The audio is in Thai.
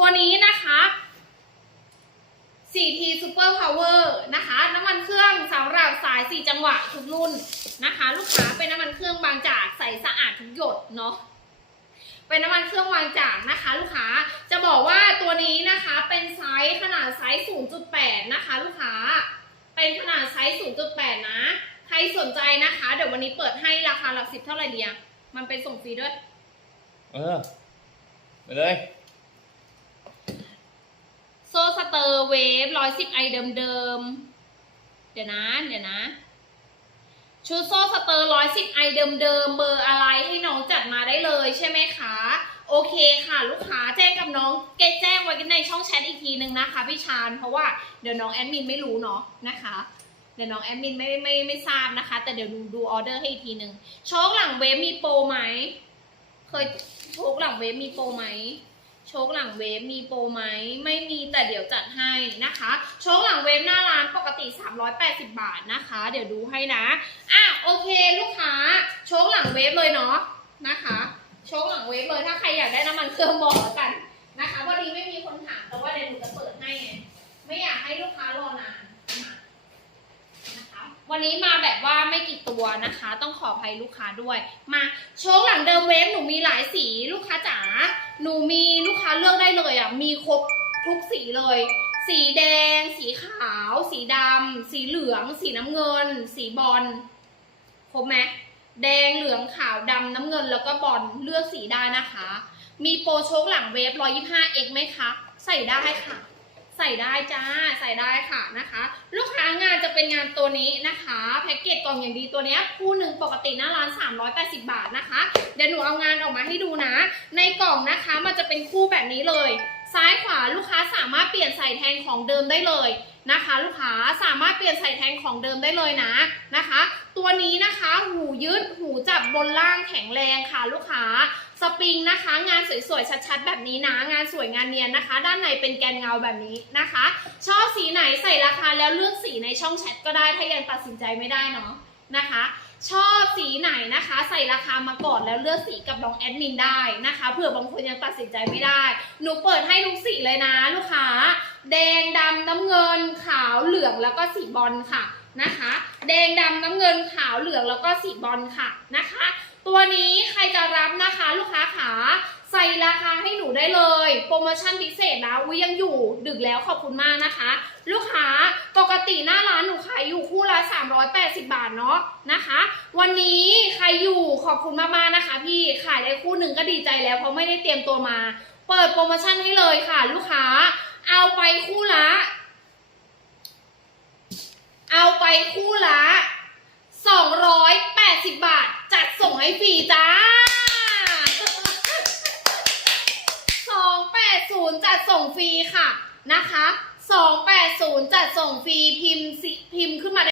ตัวนี้นะคะ 4T Super Power นะคะ น้ำมันเครื่องสำหรับสาย 4 จังหวะทุกรุ่นนะคะ ลูกค้าเป็นน้ำมันเครื่องบางจากใสสะอาดทุกหยดเนาะเป็นน้ำมันเครื่องวางจากนะคะ ลูกค้าจะบอกว่าตัวนี้นะคะเป็นไซส์ขนาดไซส์ 0.8 นะคะ ลูกค้า เป็นขนาดไซส์ 0.8 นะ ใครสนใจนะคะ เดี๋ยววันนี้เปิดให้ราคาหลักสิบเท่าไหร่เดียมันเป็นส่งฟรีด้วย เออ ไปเลย โซ่ส เวฟร้อยสิบไอเดิมๆ เดี๋ยวนะ เดี๋ยวนะชุดโซ่สเตอร์ร้อยสิบไอเดิมๆ เบอร์อะไรให้น้องจัดมาได้เลยใช่ไหมคะ โอเคค่ะลูกค้าแจ้งกับน้องเกแจ้งไว้ในช่องแชทอีกทีนึงนะคะพี่ชาญเพราะว่าเดี๋ยวน้องแอดมินไม่รู้เนาะนะคะเดี๋ยวน้องแอดมินไม่ไม่ไม่ทราบนะคะ แต่เดี๋ยวดูดูออเดอร์ให้อีกทีนึงโชคหลังเวฟมีโปรไหมเคยโชคหลังเวฟมีโปรไหม โชคหลังเวฟมีโปรไหมไม่มีแต่เดี๋ยวจัดให้นะคะ โชคหลังเวฟหน้าร้านปกติ 380 บาทนะคะ เดี๋ยวดูให้นะอะโอเคลูกค้า โชคหลังเวฟเลยเนาะนะคะ โชคหลังเวฟเลยถ้าใครอยากได้น้ำมันเครื่องบอกแล้วกันนะคะพอดีไม่มีคนถามแต่ว่าเดี๋ยวหนูจะเปิดให้ไม่อยากให้ลูกค้ารอนานนะคะวันนี้มาแบบว่าไม่กี่ตัวนะคะ ต้องขออภัยลูกค้าด้วย มาโชคหลังเดิมเวฟหนูมีหลายสีลูกค้าจ๋าหนูมีล เลือกได้เลยอะมีครบทุกสีเลย สีแดง สีขาว สีดำสีเหลือง สีน้ำเงิน สีบอลครบไหมแดงเหลืองขาวดำน้ำเงินแล้วก็บอลเลือกสีได้นะคะ มีโปรโชคหลังเวฟ 125x ไหมคะ ใส่ได้ค่ะ ใส่ได้จ้าใส่ได้ค่ะนะคะ ลูกค้างานจะเป็นงานตัวนี้นะคะ แพ็กเกจกล่องอย่างดีตัวนี้คู่หนึ่งปกติหน้าร้าน 380 บาทนะคะ เดี๋ยวหนูเอางานออกมาให้ดูนะ ในกล่องนะคะมันจะเป็นคู่แบบนี้เลย ซ้ายขวาลูกค้าสามารถเปลี่ยนใส่แทนของเดิมได้เลยนะคะ ลูกค้าสามารถเปลี่ยนใส่แทนของเดิมได้เลยนะนะคะ ตัวนี้นะคะหูยืดหูจับบนล่างแข็งแรงค่ะลูกค้าสปริ นะคะ งานสวยๆชัดๆ แบบนี้นะ งานสวยงานเนียนนะคะ ด้านในเป็นแกนเงาแบบนี้นะคะ ชอบสีไหนใส่ราคาแล้วเลือกสีในช่องแชทก็ได้ถ้ายังตัดสินใจไม่ได้เนาะนะคะ ชอบสีไหนนะคะ ใส่ราคามาก่อนแล้วเลือกสีกับน้องแอดมินได้นะคะเผื่อบางคนยังตัดสินใจไม่ได้ หนูเปิดให้ทุกสีเลยนะลูกค้า แดงดำน้ำเงินขาวเหลืองแล้วก็สีบอลค่ะนะคะ แดงดำน้ำเงินขาวเหลืองแล้วก็สีบอลค่ะนะคะ ตัวนี้ใครจะรับนะคะลูกค้าขาใส่ราคาให้หนูได้เลย โปรโมชั่นพิเศษนะอุ้ยยังอยู่ดึกแล้วขอบคุณมากนะคะ ลูกค้าปกติหน้าร้านหนูขายอยู่คู่ละ 380 บาทเนาะนะคะ วันนี้ใครอยู่ขอบคุณมากๆนะคะ พี่ขายได้คู่หนึ่งก็ดีใจแล้วเพราะไม่ได้เตรียมตัวมา เปิดโปรโมชั่นให้เลยค่ะ ลูกค้า เอาไปคู่ละ เอาไปคู่ละ 280 บาท จัดส่งให้ฟรีจ้า 280 จัดส่งฟรีค่ะนะคะ 280 จัดส่งฟรีพิมพ์สิพิมพ์ขึ้นมา